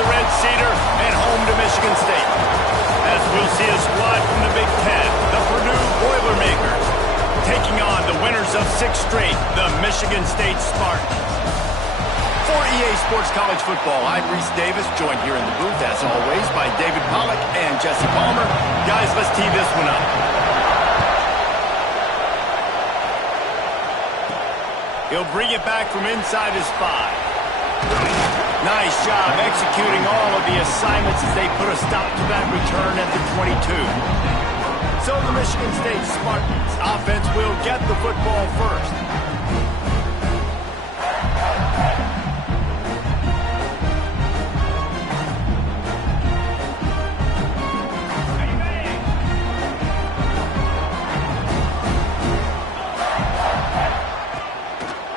the Red Cedar and home to Michigan State. As we'll see a squad from the Big Ten, the Purdue Boilermakers, taking on the winners of 6 straight, the Michigan State Spartans. For EA Sports College Football, I'm Reese Davis, joined here in the booth, as always, by David Pollack and Jesse Palmer. Guys, let's tee this one up. He'll bring it back from inside his 5. Nice job executing all of the assignments as they put a stop to that return at the 22. So the Michigan State Spartans offense will get the football first.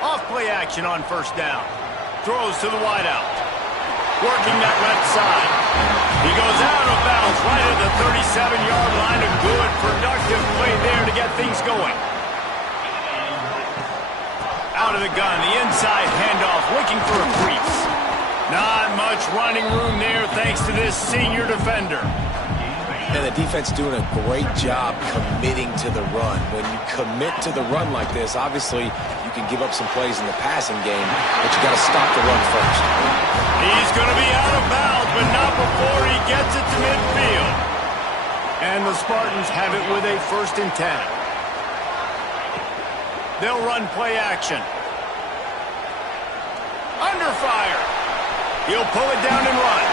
Off-play action on first down. Throws to the wideout. Working that left side. He goes out of bounds right at the 37-yard line. A good, productive play there to get things going. Out of the gun, the inside handoff, looking for a crease. Not much running room there thanks to this senior defender. And the defense doing a great job committing to the run. When you commit to the run like this, obviously you can give up some plays in the passing game, but you got to stop the run first. He's going to be out of bounds, but not before he gets it to midfield. And the Spartans have it with a 1st and 10. They'll run play action. Under fire. He'll pull it down and run.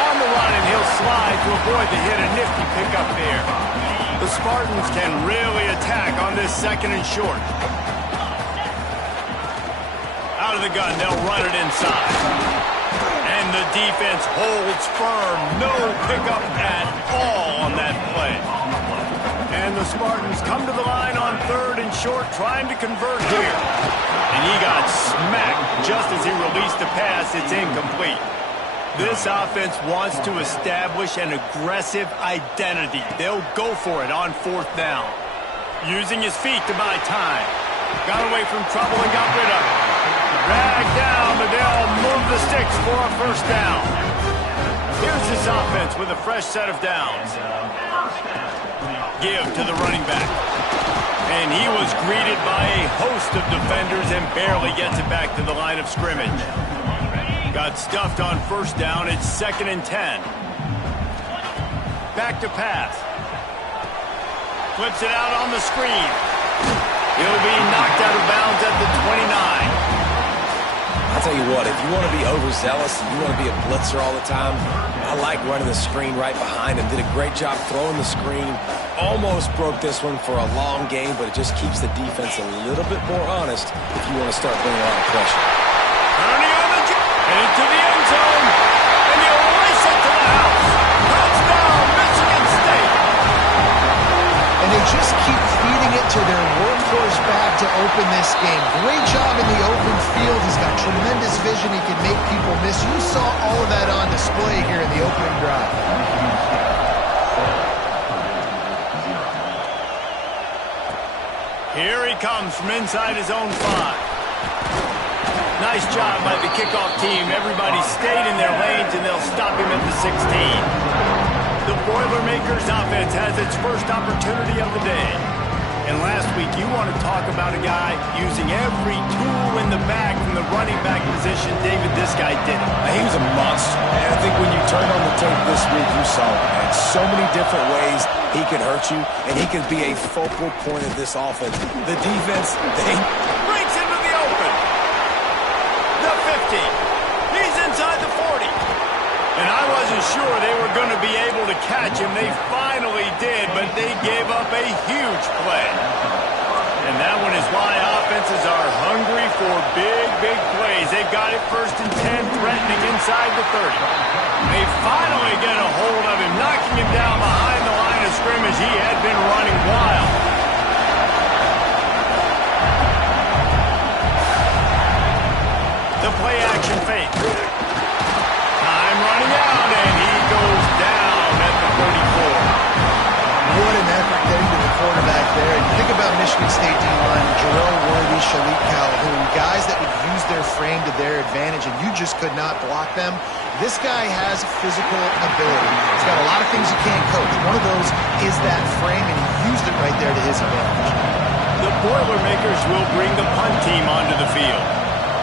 On the run, and he'll slide to avoid the hit. A nifty pickup there. The Spartans can really attack on this 2nd and short. Out of the gun, they'll run it inside. And the defense holds firm. No pickup at all on that play. And the Spartans come to the line on 3rd and short, trying to convert here. And he got smacked just as he released the pass. It's incomplete. This offense wants to establish an aggressive identity. They'll go for it on 4th down. Using his feet to buy time. Got away from trouble and got rid of it. Dragged down, but they'll move the sticks for a 1st down. Here's this offense with a fresh set of downs. Give to the running back. And he was greeted by a host of defenders and barely gets it back to the line of scrimmage. Got stuffed on 1st down. It's 2nd and 10. Back to pass. Flips it out on the screen. He'll be knocked out of bounds at the 29. I'll tell you what, if you want to be overzealous and you want to be a blitzer all the time, I like running the screen right behind him. Did a great job throwing the screen. Almost broke this one for a long game, but it just keeps the defense a little bit more honest if you want to start bringing a lot of pressure. Turning on the jump into the end zone, and he'll race it to the house. Touchdown, Michigan State. And they just keep feeding it to their workhorse back to open this game. Great job in the open field. He's got tremendous vision. He can make people miss. You saw all of that on display here in the opening drive. Here he comes from inside his own 5. Nice job by the kickoff team. Everybody stayed in their lanes, and they'll stop him at the 16. The Boilermakers offense has its first opportunity of the day. And last week, you want to talk about a guy using every tool in the bag from the running back position. David, this guy did it. He was a monster. And I think when you turn on the tape this week, you saw it. And so many different ways he can hurt you, and he can be a focal point of this offense. The defense, they breaks into the open. The 50. He's inside the 40. And I wasn't sure they were going to be able to catch him. They finally did, but they gave up a huge play. And that one is why offenses are hungry for big, big plays. They've got it 1st and 10, threatening inside the 30. They finally get a hold of him, knocking him down behind the line of scrimmage. He had been running wild. The play action fake. Time running out, and he goes down at the 34. What an effort getting to the quarterback there. And you think about Michigan State D-line, Jarrell Worthy, Shalik Calhoun, guys that would use their frame to their advantage, and you just could not block them. This guy has physical ability. He's got a lot of things you can't coach. One of those is that frame, and he used it right there to his advantage. The Boilermakers will bring the punt team onto the field.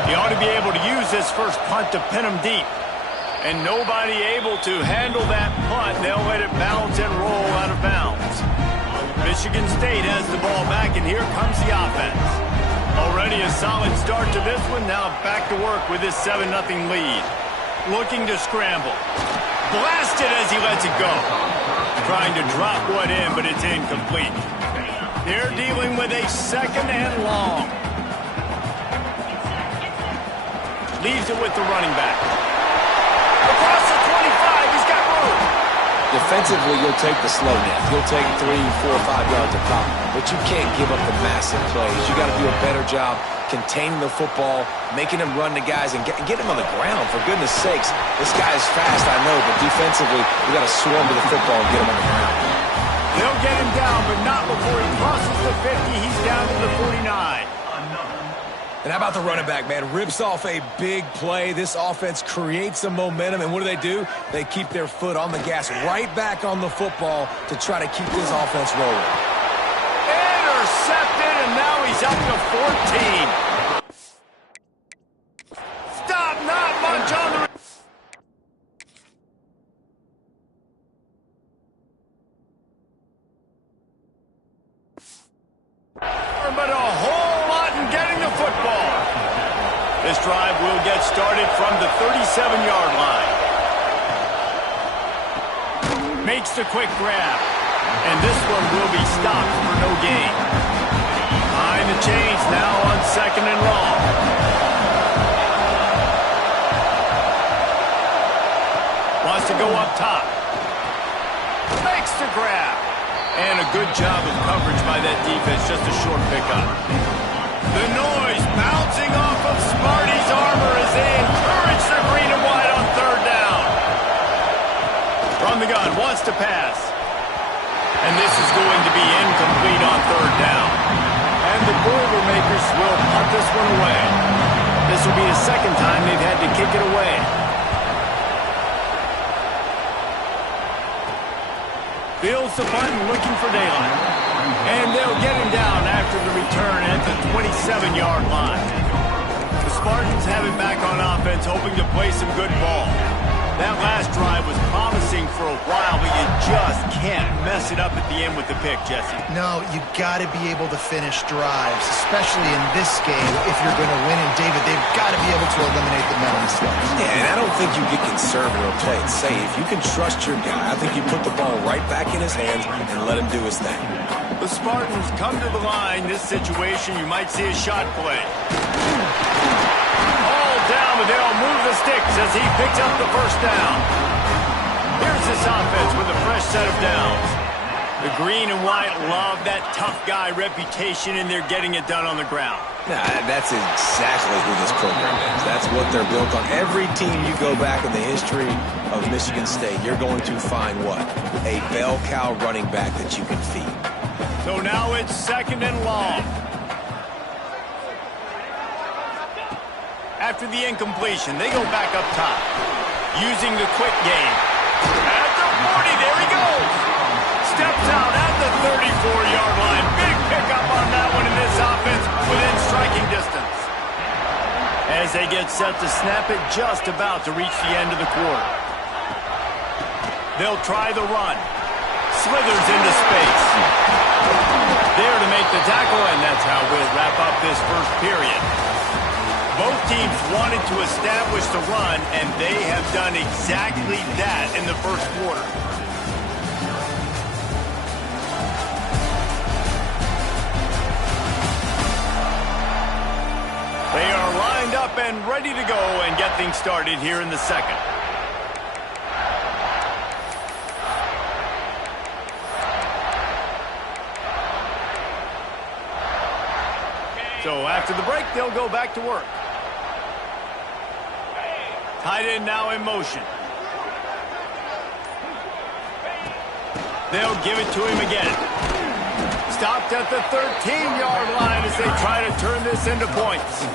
He ought to be able to use this first punt to pin him deep. And nobody able to handle that punt. They'll let it bounce and roll out of bounds. Michigan State has the ball back, and here comes the offense. Already a solid start to this one. Now back to work with this 7-0 lead. Looking to scramble. Blasted as he lets it go. Trying to drop one in, but it's incomplete. They're dealing with a 2nd and long. Leaves it with the running back. Across the 25, he's got room. Defensively, you'll take the slowness. You'll take 3, 4, 5 yards of pop, but you can't give up the massive plays. You got to do a better job containing the football, making him run to guys, and get him on the ground. For goodness sakes, this guy is fast, I know, but defensively, we got to swarm to the football and get him on the ground. They'll get him down, but not before he crosses the 50. He's down to the 49. And how about the running back, man? Rips off a big play. This offense creates some momentum, and what do? They keep their foot on the gas, right back on the football to try to keep this offense rolling. Intercepted, and now he's up to 14. Stop, not much on the... But a whole lot in getting the football. This drive will get started from the 37-yard line. Makes the quick grab. And this one will be stopped for no gain. Behind the chains now on 2nd and long. Wants to go up top. Makes the grab. And a good job of coverage by that defense, just a short pickup. The noise bouncing off of Smarty's armor as they encourage the green and white on 3rd down. From the gun, wants to pass. And this is going to be incomplete on 3rd down. And the Boilermakers will punt this one away. This will be the 2nd time they've had to kick it away. Feels the button, looking for daylight. And they'll get him down after the return at the 27-yard line. The Spartans have it back on offense, hoping to play some good ball. That last drive was promising for a while, but you just can't mess it up at the end with the pick, Jesse. No, you got to be able to finish drives, especially in this game if you're going to win. And, David, they've got to be able to eliminate the mental mistakes. Yeah, and I don't think you get conservative or play it safe. You can trust your guy. I think you put the ball right back in his hands and let him do his thing. The Spartans come to the line. This situation, you might see a shot play. Down, but they'll move the sticks as he picks up the 1st down. Here's this offense with a fresh set of downs. The green and white love that tough guy reputation, and they're getting it done on the ground. Nah, that's exactly who this program is. That's what they're built on. Every team you go back in the history of Michigan State, you're going to find what? A bell cow running back that you can feed. So now it's 2nd and long. After the incompletion, they go back up top. Using the quick game. At the 40, there he goes. Steps out at the 34-yard line. Big pickup on that one in this offense within striking distance. As they get set to snap it, just about to reach the end of the quarter. They'll try the run. Slithers into space. There to make the tackle, and that's how we'll wrap up this first period. Both teams wanted to establish the run, and they have done exactly that in the first quarter. They are lined up and ready to go and get things started here in the 2nd. So after the break, they'll go back to work. Tight end now in motion. They'll give it to him again. Stopped at the 13-yard line as they try to turn this into points.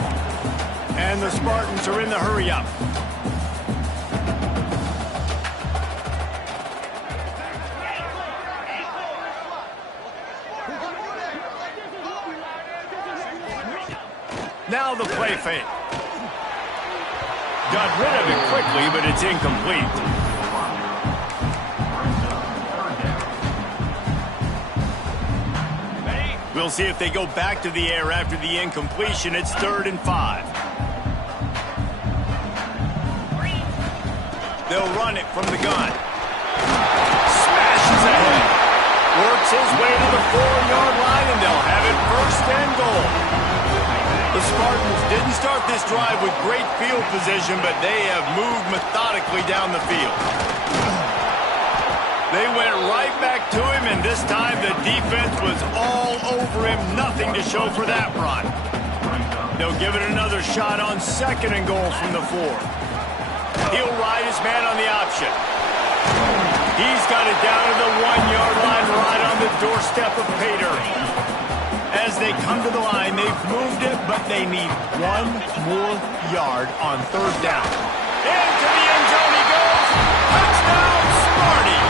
And the Spartans are in the hurry-up. Now the play fake. Got rid of it quickly, but it's incomplete. We'll see if they go back to the air after the incompletion. It's 3rd and 5. They'll run it from the gun. Smashes ahead. Works his way to the 4-yard line, and they'll have it 1st and goal. The Spartans didn't start this drive with great field position, but they have moved methodically down the field. They went right back to him, and this time the defense was all over him. Nothing to show for that run. They'll give it another shot on 2nd and goal from the 4. He'll ride his man on the option. He's got it down to the 1-yard line, right on the doorstep of Pater. As they come to the line, they've moved it, but they need 1 more yard on 3rd down. Into the end zone he goes. Touchdown, Sparty!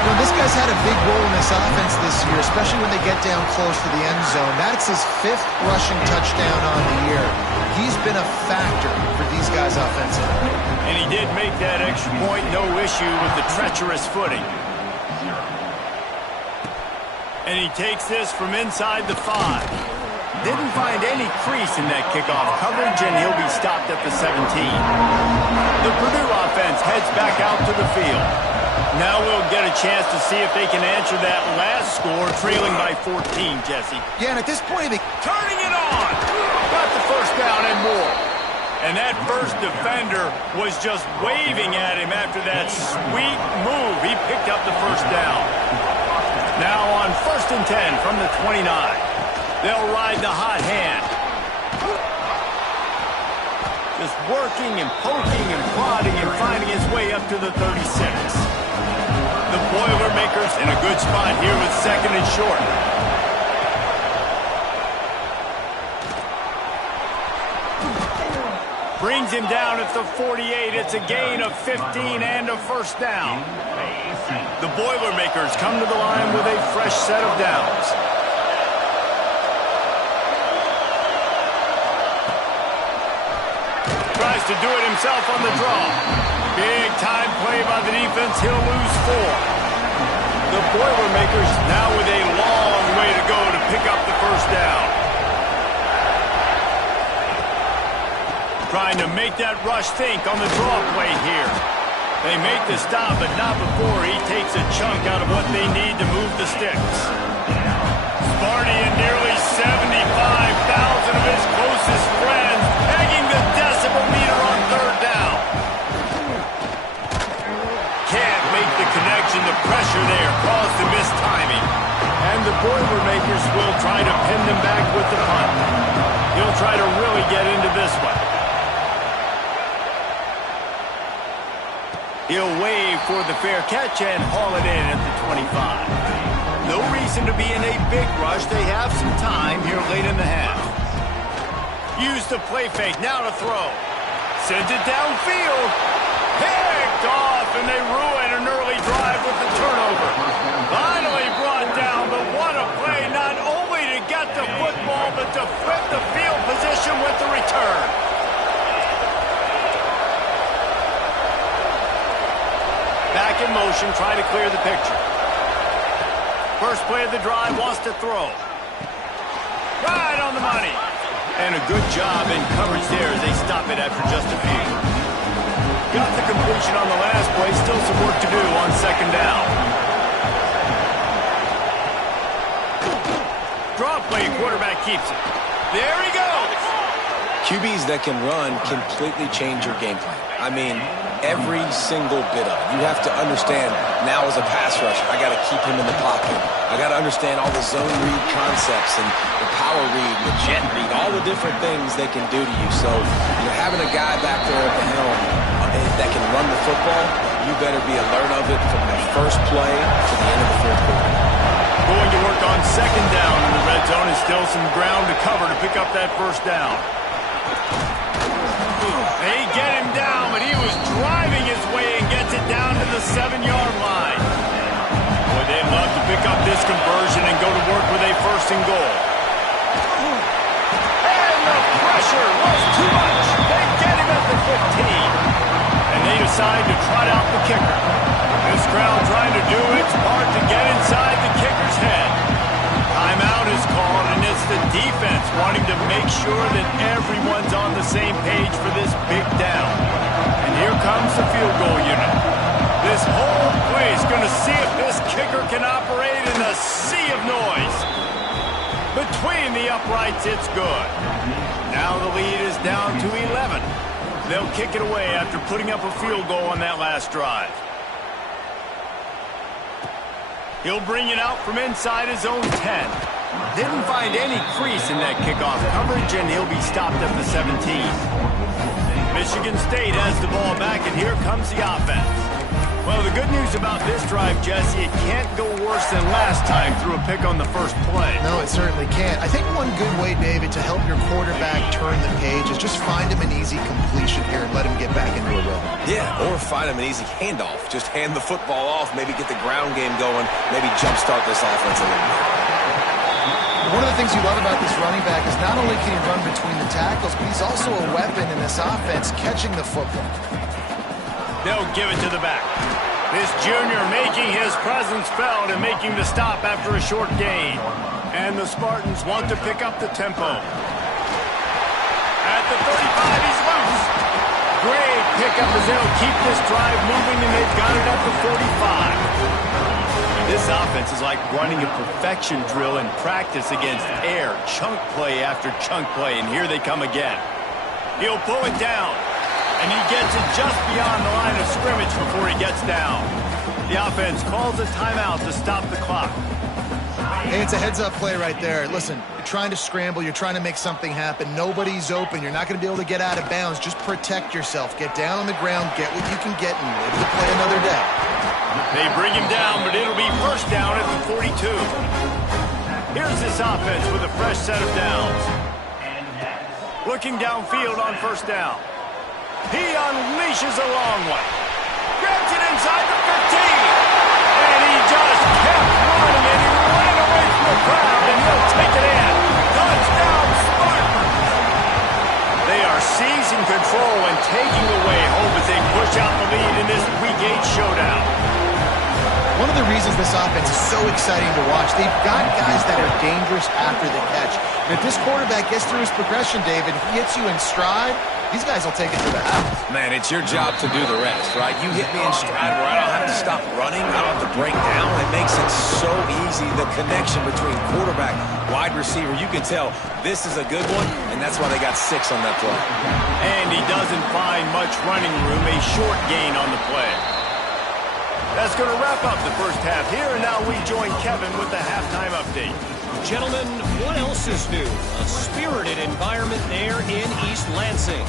You know, this guy's had a big role in this offense this year, especially when they get down close to the end zone. That's his 5th rushing touchdown on the year. He's been a factor for these guys offensively. And he did make that extra point, no issue with the treacherous footing. And he takes this from inside the 5. Didn't find any crease in that kickoff coverage, and he'll be stopped at the 17. The Purdue offense heads back out to the field. Now we'll get a chance to see if they can answer that last score, trailing by 14, Jesse. Yeah, and at this point, Turning it on! Got the 1st down and more. And that first defender was just waving at him after that sweet move. He picked up the 1st down. Now on 1st and 10 from the 29. They'll ride the hot hand. Just working and poking and prodding and finding his way up to the 36. The Boilermakers in a good spot here with 2nd and short. Brings him down at the 48. It's a gain of 15 and a 1st down. The Boilermakers come to the line with a fresh set of downs. Tries to do it himself on the draw. Big time play by the defense. He'll lose 4. The Boilermakers now with a long way to go to pick up the 1st down. Trying to make that rush think on the draw play here. They make the stop, but not before he takes a chunk out of what they need to move the sticks. Sparty and nearly 75,000 of his closest friends pegging the decibel meter on 3rd down. Can't make the connection. The pressure there caused the missed timing. And the Boilermakers will try to pin them back with the punt. He'll try to really get into this one. He'll wave for the fair catch and haul it in at the 25. No reason to be in a big rush. They have some time here late in the half. Use the play fake, now to throw. Sends it downfield. Picked off, and they ruin an early drive with the turnover. Finally brought down, but what a play, not only to get the football, but to flip the field position with the return. Back in motion, trying to clear the picture. First play of the drive, wants to throw. Right on the money. And a good job in coverage there as they stop it after just a few. Got the completion on the last play, still some work to do on 2nd down. Draw play, quarterback keeps it. There he goes. QBs that can run completely change your game plan. I mean, every single bit of it. You have to understand, now as a pass rusher, I got to keep him in the pocket. I got to understand all the zone read concepts and the power read, the jet read, all the different things they can do to you. So, having a guy back there at the helm that can run the football, you better be alert of it from the first play to the end of the 4th quarter. Going to work on 2nd down in the red zone, and still some ground to cover to pick up that 1st down. They get him down, but he was driving his way and gets it down to the 7-yard line. Boy, they'd love to pick up this conversion and go to work with a 1st and goal. And inside to trot out the kicker. This crowd trying to do its part to get inside the kicker's head. Timeout is called, and it's the defense wanting to make sure that everyone's on the same page for this big down. And here comes the field goal unit. This whole place going to see if this kicker can operate in a sea of noise. Between the uprights, it's good. Now the lead is down to 11. They'll kick it away after putting up a field goal on that last drive. He'll bring it out from inside his own 10. Didn't find any crease in that kickoff coverage, and he'll be stopped at the 17. Michigan State has the ball back, and here comes the offense. Well, the good news about this drive, Jesse, it can't go worse than last time through a pick on the first play. No, it certainly can't. I think one good way, David, to help your quarterback turn the page is just find him an easy completion here and let him get back into a rhythm. Yeah, or find him an easy handoff. Just hand the football off, maybe get the ground game going, maybe jumpstart this offense a little bit. One of the things you love about this running back is not only can he run between the tackles, but he's also a weapon in this offense catching the football. They'll give it to the back. This junior making his presence felt and making the stop after a short gain. And the Spartans want to pick up the tempo. At the 35, he's loose. Great pickup as they'll keep this drive moving, and they've got it at the 45. This offense is like running a perfection drill in practice against air. Chunk play after chunk play, and here they come again. He'll pull it down. And he gets it just beyond the line of scrimmage before he gets down. The offense calls a timeout to stop the clock. Hey, it's a heads-up play right there. Listen, you're trying to scramble. You're trying to make something happen. Nobody's open. You're not going to be able to get out of bounds. Just protect yourself. Get down on the ground. Get what you can get and live to play another day. They bring him down, but it'll be first down at the 42. Here's this offense with a fresh set of downs. Looking downfield on first down. He unleashes a long one. Grabs it inside the 15. And he just kept running, and he ran away from the crowd, and he'll take it in. Touchdown, Spartans! They are seizing control and taking away hope as they push out the lead in this Week 8 showdown. One of the reasons this offense is so exciting to watch, they've got guys that are dangerous after the catch. And if this quarterback gets through his progression, David, he hits you in stride, these guys will take it to the house. Man, it's your job to do the rest, right? You hit me in stride where I don't have to stop running. I don't have to break down. It makes it so easy. The connection between quarterback, wide receiver, you can tell this is a good one, and that's why they got 6 on that play. And he doesn't find much running room, a short gain on the play. That's going to wrap up the first half here, and now we join Kevin with the halftime update. Gentlemen, what else is new? A spirited environment there in East Lansing.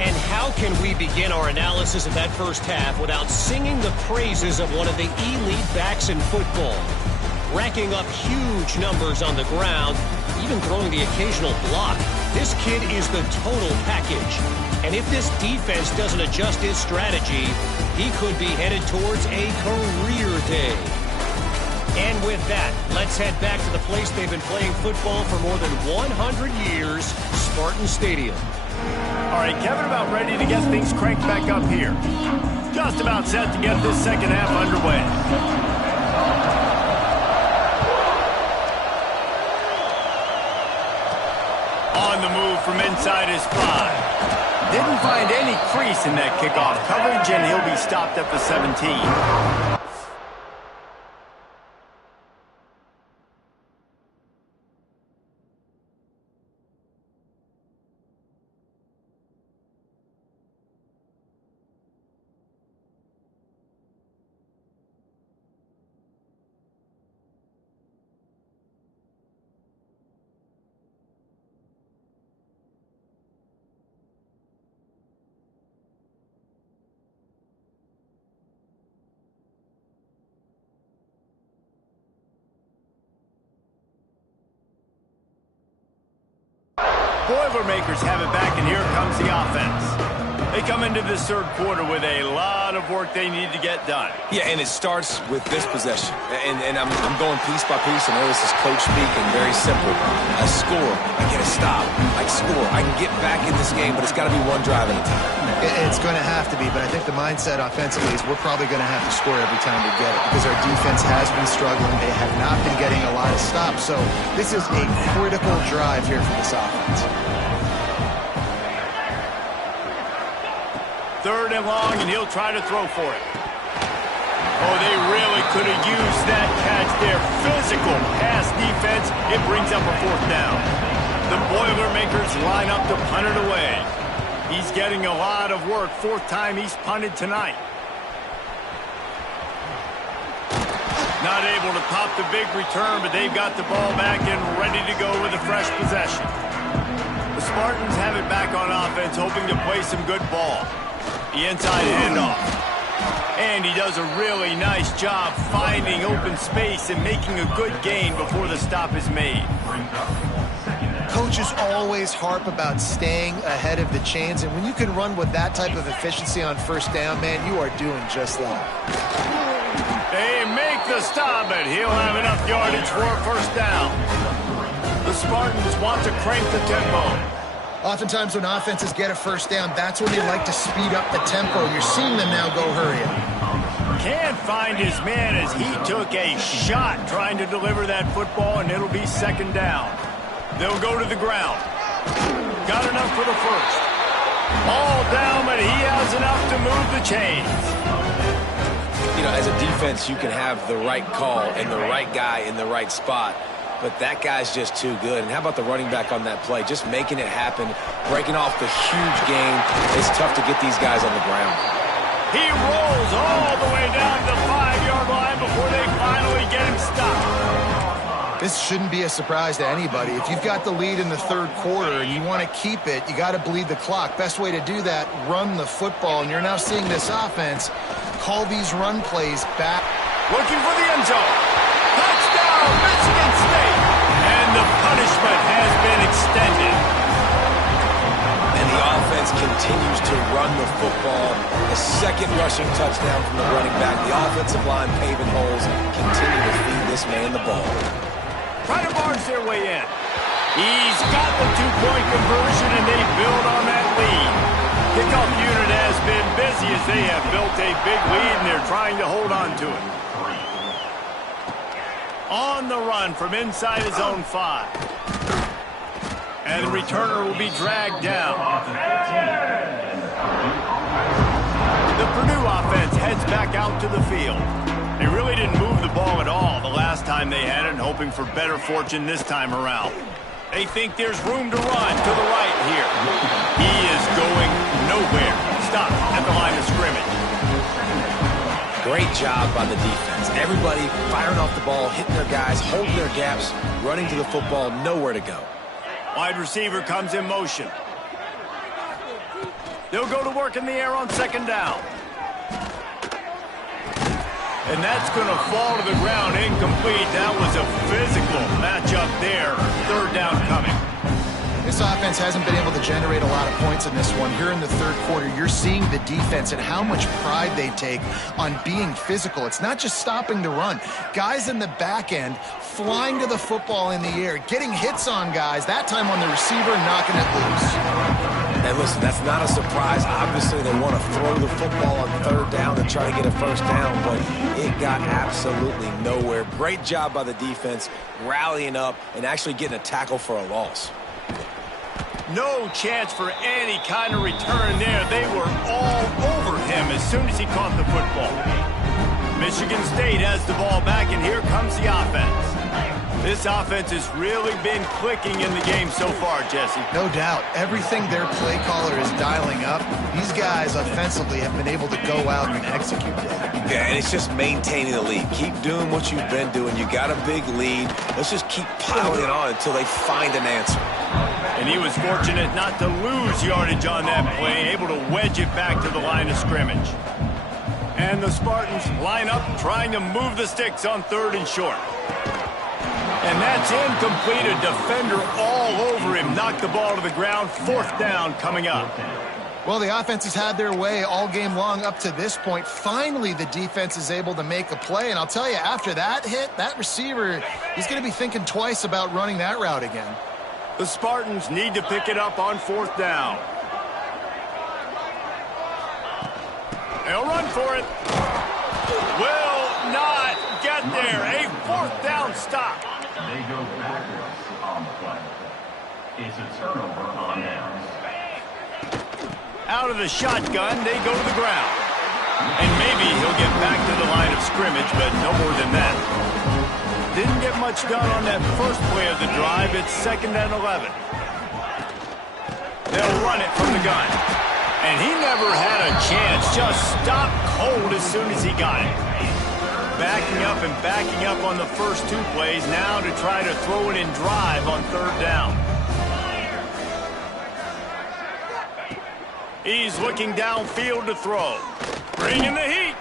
And how can we begin our analysis of that first half without singing the praises of one of the elite backs in football? Racking up huge numbers on the ground, even throwing the occasional block. This kid is the total package. And if this defense doesn't adjust his strategy, he could be headed towards a career day. And with that, let's head back to the place they've been playing football for more than 100 years, Spartan Stadium. All right, Kevin, about ready to get things cranked back up here. Just about set to get this second half underway. On the move from inside his 5. Didn't find any crease in that kickoff coverage, and he'll be stopped at the 17. Boilermakers have it back, and here comes the offense. They come into this third quarter with a lot of work they need to get done. Yeah, and it starts with this possession. And I'm going piece by piece. I know this is coach speaking, very simple. I score, I get a stop, I score. I can get back in this game, but it's got to be one drive at a time. It's going to have to be, but I think the mindset offensively is we're probably going to have to score every time we get it because our defense has been struggling. They have not been getting a lot of stops, so this is a critical drive here for this offense. 3rd and long, and he'll try to throw for it. Oh, they really could have used that catch there. Physical pass defense. It brings up a 4th down. The Boilermakers line up to punt it away. He's getting a lot of work. 4th time he's punted tonight. Not able to pop the big return, but they've got the ball back and ready to go with a fresh possession. The Spartans have it back on offense, hoping to play some good ball. The inside handoff. And he does a really nice job finding open space and making a good gain before the stop is made. Coaches always harp about staying ahead of the chains, and when you can run with that type of efficiency on 1st down, man, you are doing just that. They make the stop, but he'll have enough yardage for a 1st down. The Spartans want to crank the tempo. Oftentimes when offenses get a 1st down, that's when they like to speed up the tempo. You're seeing them now go hurry up. Can't find his man as he took a shot trying to deliver that football, and it'll be 2nd down. They'll go to the ground. Got enough for the 1st. All down, but he has enough to move the chains. You know, as a defense, you can have the right call and the right guy in the right spot. But that guy's just too good. And how about the running back on that play? Just making it happen, breaking off the huge gain. It's tough to get these guys on the ground. He rolls all the way down to the 5-yard line before they finally get him stopped. This shouldn't be a surprise to anybody. If you've got the lead in the 3rd quarter and you want to keep it, you got to bleed the clock. Best way to do that, run the football. And you're now seeing this offense call these run plays back. Looking for the end zone. Touchdown, Michigan State. And the punishment has been extended. And the offense continues to run the football. The 2nd rushing touchdown from the running back. The offensive line paving holes. Continue to feed this man the ball. Trying to barge their way in. He's got the 2-point conversion, and they build on that lead. Kickoff unit has been busy as they have built a big lead, and they're trying to hold on to it. On the run from inside his own 5. And the returner will be dragged down. The Purdue offense heads back out to the field. They really didn't move the ball at all the last time they had it, and hoping for better fortune this time around. They think there's room to run to the right here. He is going nowhere. Stop at the line of scrimmage. Great job by the defense. Everybody firing off the ball, hitting their guys, holding their gaps, running to the football, nowhere to go. Wide receiver comes in motion. They'll go to work in the air on 2nd down. And that's going to fall to the ground incomplete. That was a physical matchup there. 3rd down coming. This offense hasn't been able to generate a lot of points in this one. Here in the 3rd quarter, you're seeing the defense and how much pride they take on being physical. It's not just stopping the run. Guys in the back end flying to the football in the air, getting hits on guys, that time on the receiver, knocking it loose. And listen, that's not a surprise. Obviously, they want to throw the football on 3rd down and try to get a 1st down, but it got absolutely nowhere. Great job by the defense, rallying up and actually getting a tackle for a loss. No chance for any kind of return there. They were all over him as soon as he caught the football. Michigan State has the ball back, and here comes the offense. This offense has really been clicking in the game so far, Jesse. No doubt. Everything their play caller is dialing up, these guys offensively have been able to go out and execute that. Yeah, and it's just maintaining the lead. Keep doing what you've been doing. You got a big lead. Let's just keep piling it on until they find an answer. And he was fortunate not to lose yardage on that play, able to wedge it back to the line of scrimmage. And the Spartans line up, trying to move the sticks on 3rd and short. And that's incomplete. A defender all over him. Knocked the ball to the ground. 4th down coming up. Well, the offense has had their way all game long up to this point. Finally, the defense is able to make a play. And I'll tell you, after that hit, that receiver, he's going to be thinking twice about running that route again. The Spartans need to pick it up on 4th down. They'll run for it. Will not get there. A fourth down stop. They go backwards on the play. It's a turnover on downs. Out of the shotgun, they go to the ground. And maybe he'll get back to the line of scrimmage, but no more than that. Didn't get much done on that first play of the drive. It's 2nd and 11. They'll run it from the gun. And he never had a chance. Just stopped cold as soon as he got it. Backing up and backing up on the first 2 plays. Now to try to throw it in drive on 3rd down. He's looking downfield to throw. Bringing the heat.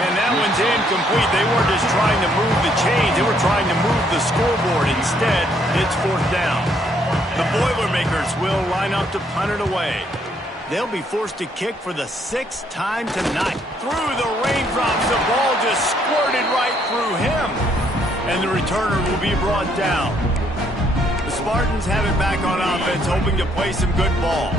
And that one's incomplete. They weren't just trying to move the chains. They were trying to move the scoreboard. Instead, it's 4th down. The Boilermakers will line up to punt it away. They'll be forced to kick for the 6th time tonight. Through the raindrops, the ball just squirted right through him. And the returner will be brought down. The Spartans have it back on offense, hoping to play some good ball.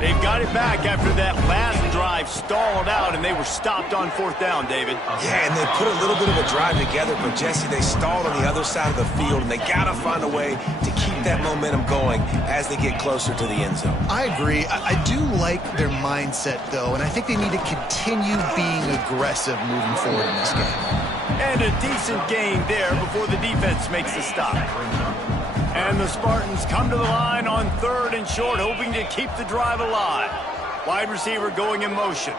They've got it back after that last drive stalled out, and they were stopped on 4th down, David. Yeah, and they put a little bit of a drive together, but, Jesse, they stalled on the other side of the field, and they got to find a way to keep that momentum going as they get closer to the end zone. I agree. I do like their mindset, though, and I think they need to continue being aggressive moving forward in this game. And a decent gain there before the defense makes the stop. And the Spartans come to the line on 3rd and short, hoping to keep the drive alive. Wide receiver going in motion.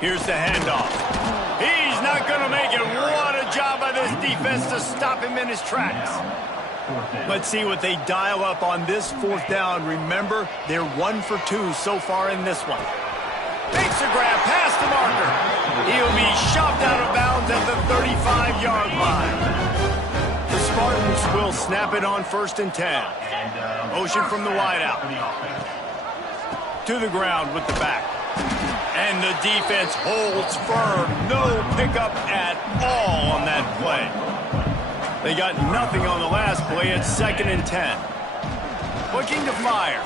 Here's the handoff. He's not going to make it. What a job by this defense to stop him in his tracks. Let's see what they dial up on this 4th down. Remember, they're 1 for 2 so far in this one. Makes a grab past the marker. He'll be shoved out of bounds at the 35-yard line. The Spartans will snap it on 1st and 10. Motion from the wideout. To the ground with the back. And the defense holds firm. No pickup at all on that play. They got nothing on the last play. It's 2nd and 10. Looking to fire.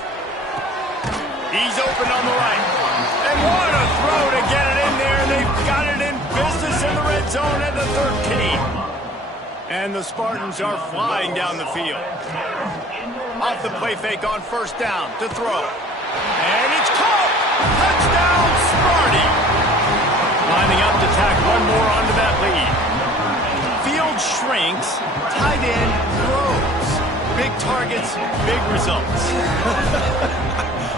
He's open on the right. And what a throw to get it in there. They've got it in business in the red zone at the 13. And the Spartans are flying down the field. Off the play fake on 1st down to throw. And it's caught. Touchdown, Sparty. Lining up to tack one more onto that lead. Field shrinks. Tight end grows. Big targets, big results.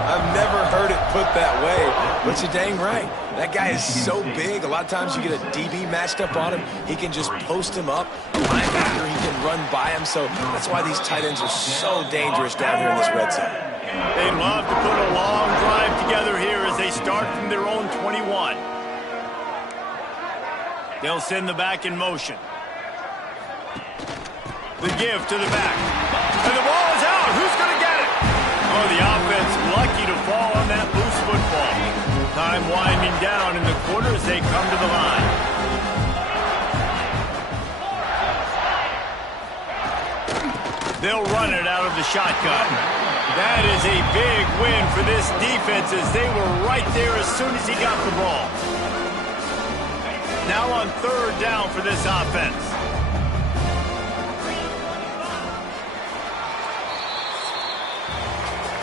I've never heard it put that way, but you're dang right. That guy is so big, a lot of times you get a DB matched up on him. He can just post him up. Linebacker, he can run by him, so that's why these tight ends are so dangerous down here in this red zone. They love to put a long drive together here as they start from their own 21. They'll send the back in motion. The give to the back. And the ball is out. Who's going to get it? Oh, the offense lucky to fall on that loose football. Time winding down in the quarter as they come to the line. They'll run it out of the shotgun. That is a big win for this defense as they were right there as soon as he got the ball. Now on 3rd down for this offense.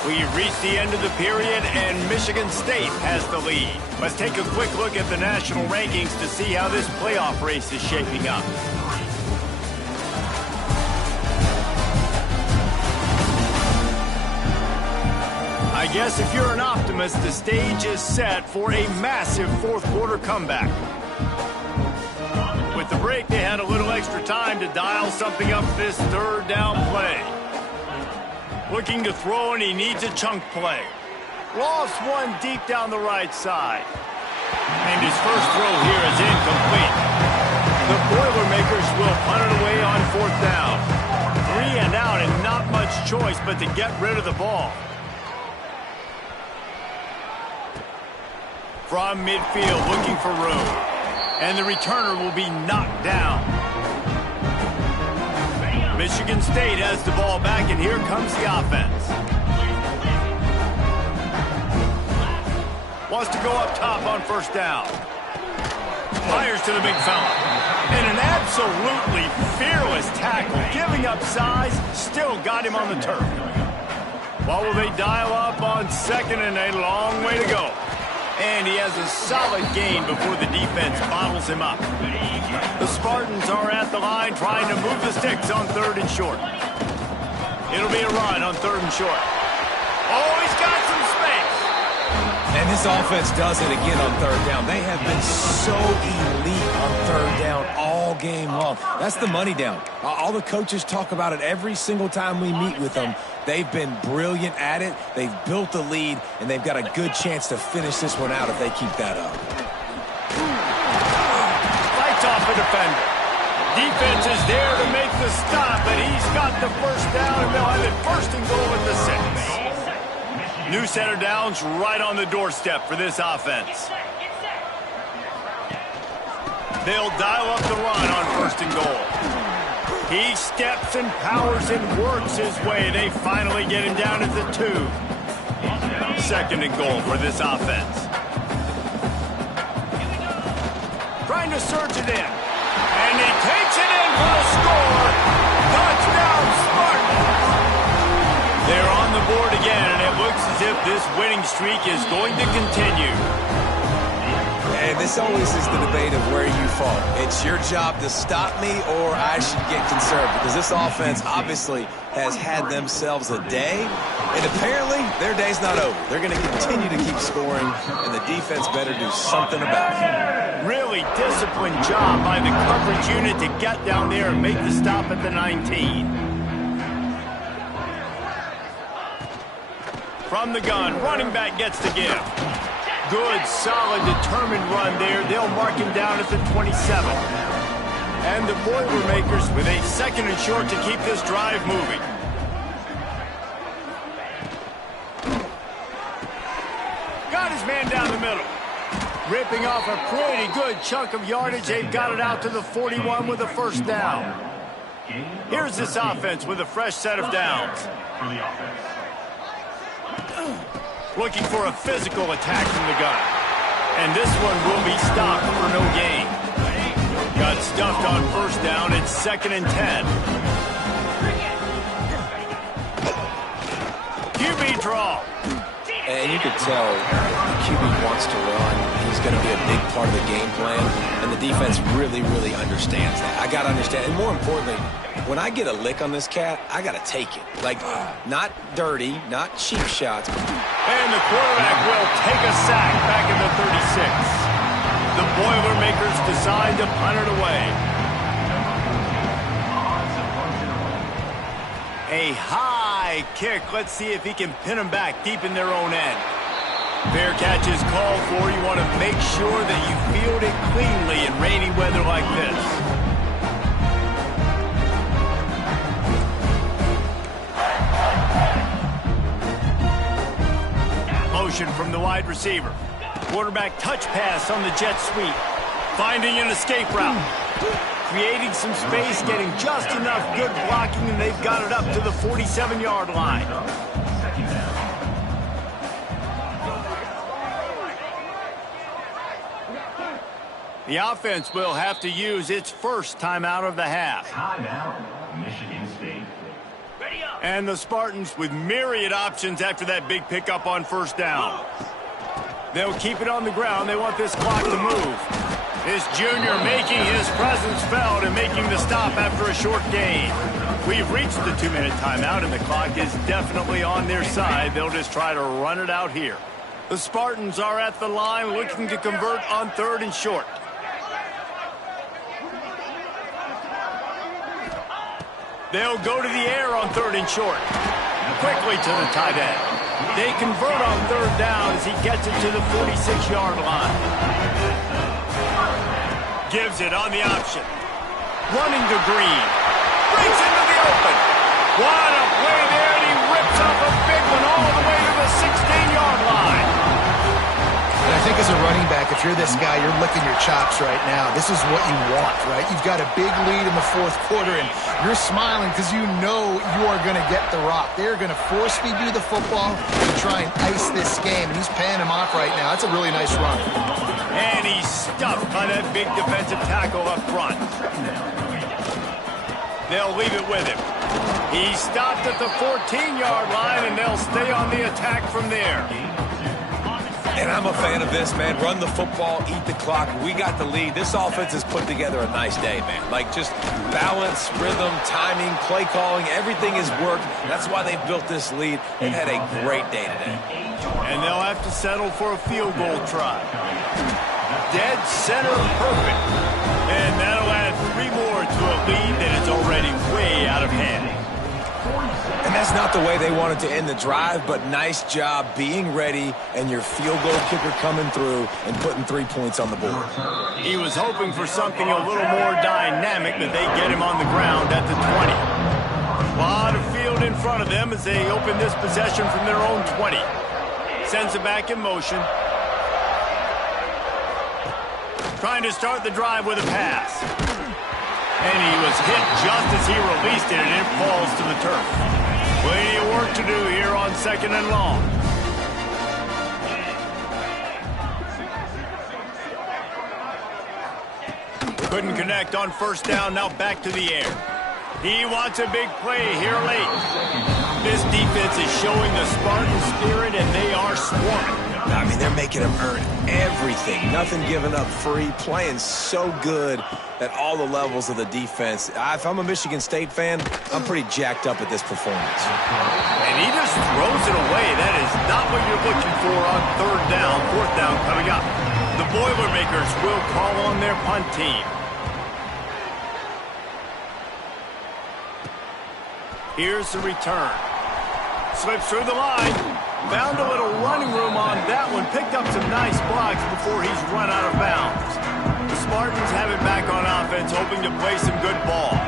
We've reached the end of the period, and Michigan State has the lead. Let's take a quick look at the national rankings to see how this playoff race is shaping up. I guess if you're an optimist, the stage is set for a massive 4th quarter comeback. With the break, they had a little extra time to dial something up this 3rd down play. Looking to throw, and he needs a chunk play. Lost one deep down the right side. And his first throw here is incomplete. The Boilermakers will punt it away on 4th down. 3 and out, and not much choice but to get rid of the ball. From midfield, looking for room. And the returner will be knocked down. Michigan State has the ball back, and here comes the offense. Wants to go up top on first down. Fires to the big fella. And an absolutely fearless tackle. Giving up size, still got him on the turf. What will they dial up on second and a long way to go? And he has a solid gain before the defense bottles him up. The Spartans are at the line trying to move the sticks on third and short. It'll be a run on third and short. Oh, he's got some space. And this offense does it again on third down. They have been so elite on third down all game long. That's the money down. All the coaches talk about it every single time we meet with them. They've been brilliant at it. They've built the lead, and they've got a good chance to finish this one out if they keep that up. Fights off the defender. Defense is there to make the stop, but he's got the first down, and they'll have it first and goal at the 6. New set of downs right on the doorstep for this offense. They'll dial up the run on first and goal. He steps and powers and works his way. They finally get him down at the 2. Second and goal for this offense. Trying to surge it in. And he takes it in for the score. Touchdown, Spartans. They're on the board again, and it looks as if this winning streak is going to continue. And this always is the debate of where you fall. It's your job to stop me, or I should get concerned, because this offense obviously has had themselves a day, and apparently their day's not over. They're going to continue to keep scoring, and the defense better do something about it. Really disciplined job by the coverage unit to get down there and make the stop at the 19. From the gun, running back gets the give. Good, solid, determined run there. They'll mark him down at the 27. And the Boilermakers with a second and short to keep this drive moving. Got his man down the middle. Ripping off a pretty good chunk of yardage. They've got it out to the 41 with a first down. Here's this offense with a fresh set of downs. Looking for a physical attack from the gun. And this one will be stopped for no gain. Got stuffed on first down. It's second and 10. QB draw. And you could tell the QB wants to run. He's going to be a big part of the game plan. And the defense really, really understands that. I got to understand. And more importantly, when I get a lick on this cat, I got to take it. Like, not dirty, not cheap shots. And the quarterback will take a sack back in the 36. The Boilermakers decide to punt it away. A high kick. Let's see if he can pin them back deep in their own end. Fair catch is called for. You want to make sure that you field it cleanly in rainy weather like this. Motion from the wide receiver. Quarterback touch pass on the jet sweep. Finding an escape route. Creating some space, getting just enough good blocking, and they've got it up to the 47-yard line. The offense will have to use its first timeout of the half. Timeout, Michigan State. And the Spartans with myriad options after that big pickup on first down. They'll keep it on the ground. They want this clock to move. This junior making his presence felt and making the stop after a short gain. We've reached the 2-minute timeout, and the clock is definitely on their side. They'll just try to run it out here. The Spartans are at the line looking to convert on third and short. They'll go to the air on third and short. Quickly to the tight end. They convert on third down as he gets it to the 46-yard line. Gives it on the option. Running to Green. Brings into the open. What a play there, and he rips up a big one all the way to the 16-yard line. And I think as a running back, if you're this guy, you're licking your chops right now. This is what you want, right? You've got a big lead in the fourth quarter, and you're smiling because you know you are going to get the rock. They're going to force feed you the football to try and ice this game, and he's paying him off right now. That's a really nice run. And he's stuffed by that big defensive tackle up front. They'll leave it with him. He stopped at the 14-yard line, and they'll stay on the attack from there. And I'm a fan of this, man. Run the football, eat the clock. We got the lead. This offense has put together a nice day, man. Like, just balance, rhythm, timing, play calling, everything has worked. That's why they built this lead. They've had a great day today. And they'll have to settle for a field goal try. Dead center perfect. And that'll add 3 more to a lead that is already way out of hand. And that's not the way they wanted to end the drive, but nice job being ready and your field goal kicker coming through and putting 3 points on the board. He was hoping for something a little more dynamic, but they get him on the ground at the 20. A lot of field in front of them as they open this possession from their own 20. Sends it back in motion. Trying to start the drive with a pass. And he was hit just as he released it, and it falls to the turf. Plenty of work to do here on 2nd and long. Couldn't connect on 1st down, now back to the air. He wants a big play here late. This defense is showing the Spartan spirit, and they are swarming. I mean, they're making them earn everything. Nothing given up free. Playing so good at all the levels of the defense. If I'm a Michigan State fan, I'm pretty jacked up at this performance. And he just throws it away. That is not what you're looking for on 3rd down, 4th down coming up. The Boilermakers will call on their punt team. Here's the return. Slips through the line. Found a little running room on that one. Picked up some nice blocks before he's run out of bounds. The Spartans have it back on offense, hoping to play some good ball.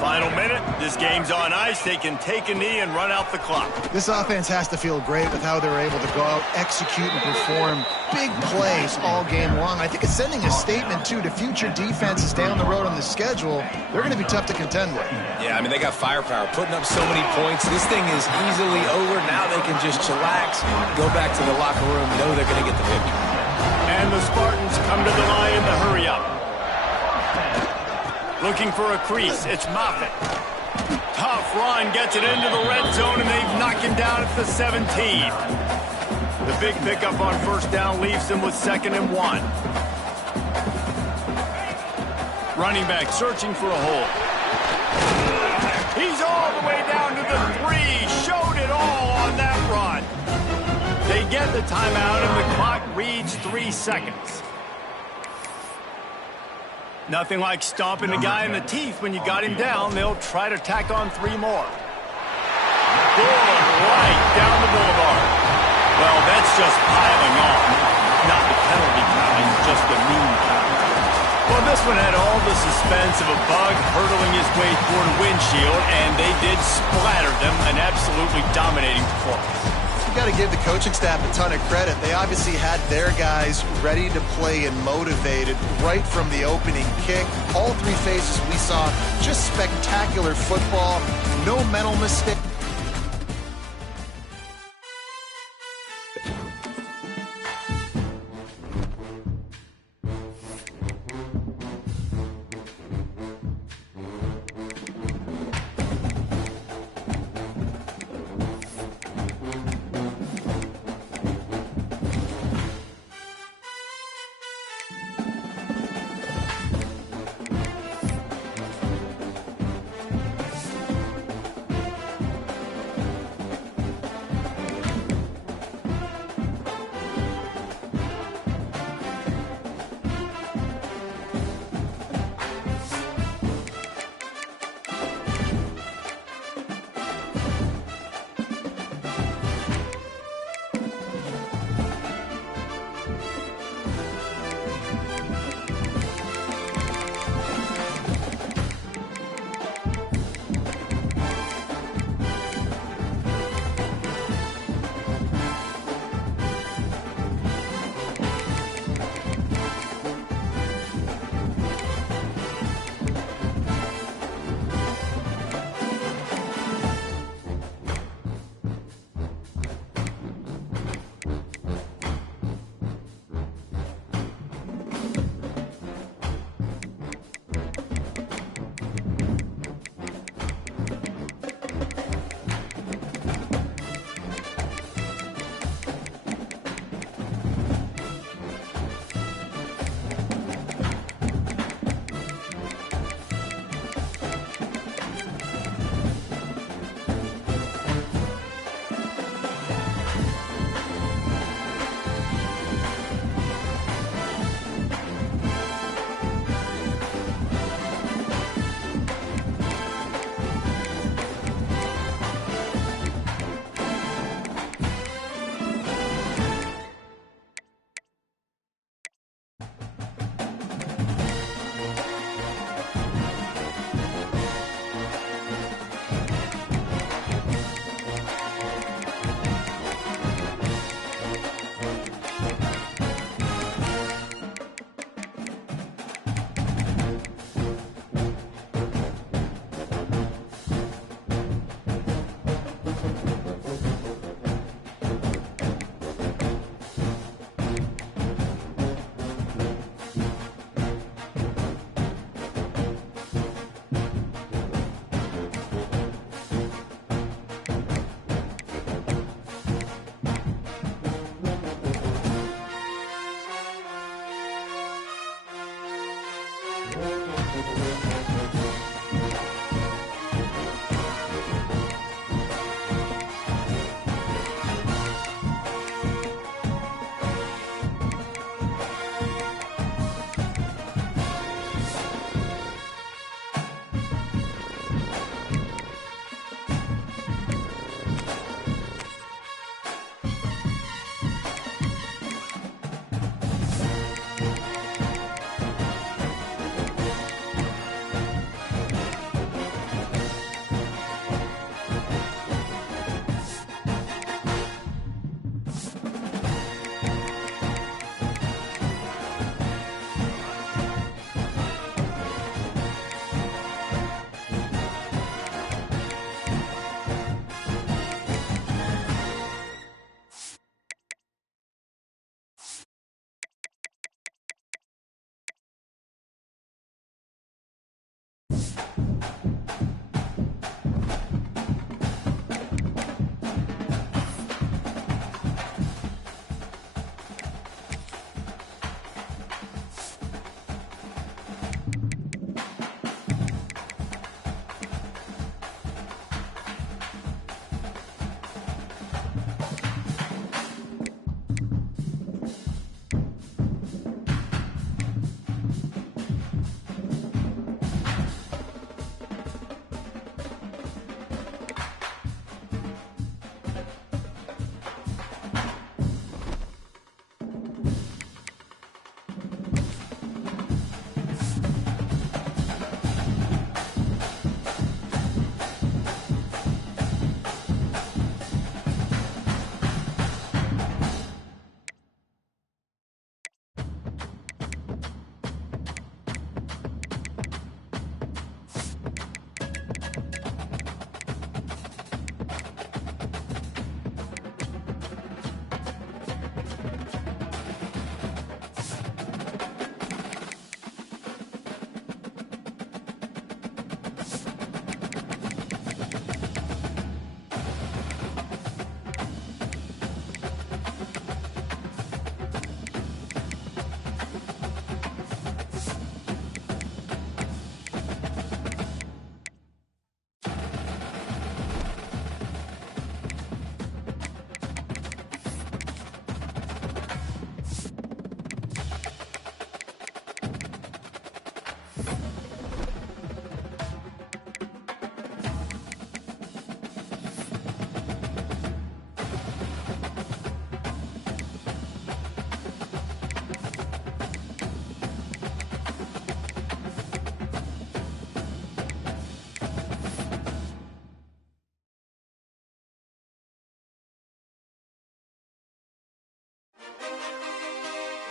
Final minute. This game's on ice. They can take a knee and run out the clock. This offense has to feel great with how they're able to go out, execute, and perform big plays all game long. I think it's sending a statement, too, to future defenses down the road on the schedule. They're going to be tough to contend with. Yeah, I mean, they got firepower, putting up so many points. This thing is easily over. Now they can just chillax, go back to the locker room, know they're going to get the victory. And the Spartans come to the line in the hurry up. Looking for a crease. It's Moffitt. Tough run, gets it into the red zone, and they've knocked him down at the 17. The big pickup on 1st down leaves them with 2nd and 1. Running back searching for a hole. He's all the way down to the 3. Showed it all on that run. They get the timeout, and the clock reads 3 seconds. Nothing like stomping a guy in the teeth when you got him down. They'll try to tack on 3 more. Good, right down the boulevard. Well, that's just piling on. Not the penalty kind, just the mean kind. Well, this one had all the suspense of a bug hurtling his way toward a windshield, and they did splatter them. An absolutely dominating performance. You got to give the coaching staff a ton of credit. They obviously had their guys ready to play and motivated right from the opening kick. All 3 phases we saw, just spectacular football, no mental mistake.